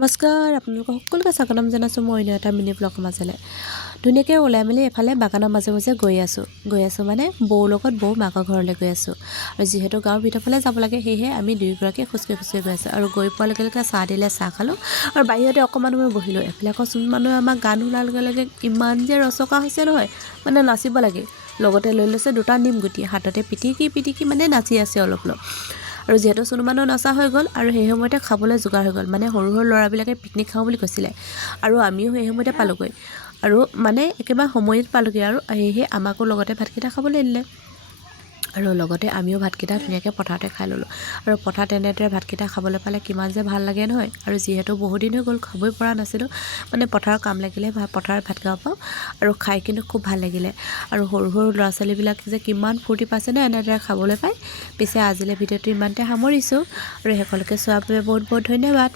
নমস্কাৰ, আপোনালোকক সকলোকে স্বাগতম জনাইছোঁ মই অন্য এটা মিনি ব্লগৰ মাজলৈ। ধুনীয়াকৈ ওলাই মেলি এফালে বাগানৰ মাজে মাজে গৈ আছোঁ মানে বৌৰ লগত বৌ মাকৰ ঘৰলৈ গৈ আছোঁ। আৰু যিহেতু গাঁৱৰ ভিতৰ ফালে যাব লাগে সেয়েহে আমি দুয়োগৰাকী খোজকাঢ়ি গৈ আছোঁ। আৰু গৈ পোৱাৰ লগে লগে চাহ দিলে, চাহ খালোঁ আৰু বাহিৰতে অকণমান সময় বহিলোঁ। এফালে আকৌ যোন মানুহে আমাক গান শুনাৰ লগে লগে ইমান যে ৰচকা হৈছে নহয়, মানে নাচিব লাগে। লগতে লৈ লৈছে দুটা নিমগুটি, হাততে পিটিকি মানে নাচি আছে অলপ। আৰু যিহেতু চুনু মানুহ নচা হৈ গ'ল আৰু সেই সময়তে খাবলৈ যোগাৰ হৈ গ'ল, মানে সৰু ল'ৰাবিলাকে পিকনিক খাওঁ বুলি কৈছিলে আৰু আমিও সেই সময়তে পালোঁগৈ আৰু মানে একেবাৰে সময়ত পালোঁগৈ আৰু সেয়েহে আমাকো লগতে ভাতকেইটা খাবলৈ দিলে আৰু লগতে আমিও ভাতকেইটা ধুনীয়াকৈ পথাৰতে খাই ল'লোঁ। আৰু পথাৰত তেনেদৰে ভাতকেইটা খাবলৈ পালে কিমান যে ভাল লাগে নহয়। আৰু যিহেতু বহুদিন হৈ গ'ল খাবই পৰা নাছিলোঁ, মানে পথাৰৰ কাম লাগিলে পথাৰত ভাত খাব পাওঁ আৰু খাই কিন্তু খুব ভাল লাগিলে। আৰু সৰু ল'ৰা ছোৱালীবিলাক যে কিমান ফূৰ্তি পাইছে ন এনেদৰে খাবলৈ পাই। পিছে আজিলৈ ভিডিঅ'টো ইমানতে সামৰিছোঁ আৰু শেষলৈকে চোৱাৰ বাবে বহুত বহুত ধন্যবাদ।